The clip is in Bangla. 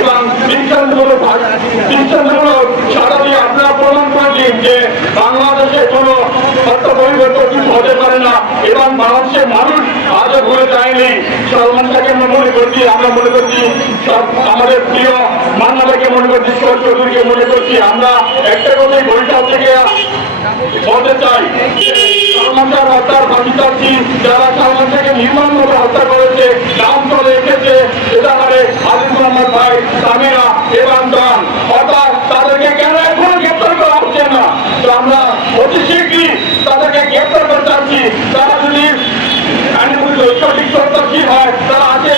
এবং দৃষ্টান্তমূলক দৃষ্টান্তমূলক সারা আপনারা প্রমাণ করে দিন যে বাংলাদেশে কোনো পরিবর্তন হতে পারে না এবং বাংলাদেশের মানুষ আজও ভুলে যায়নি। সালমান শাহকে আমরা মনে করছি? আমরা মনে করছি আমাদের প্রিয় মান্নাবাকে মনে করছি শরৎ চৌধুরীকে মনে করছি। আমরা একটা কথাই বরিশাল থেকে বলতে চাই যারা সালমান শাহকে নির্মমভাবে হত্যা করেছে নাম চলে এসেছে আজিজ মোহাম্মদ ভাই সামিরা এবং দান অর্থাৎ তাদেরকে কেন এখনও গ্রেপ্তার করা হচ্ছে না? তো আমরা অতি শীঘ্রই তাদেরকে গ্রেপ্তার করতে চাচ্ছি তারা যদি আইনগুলি সঠিক সত্য কি হয়, তারা আছে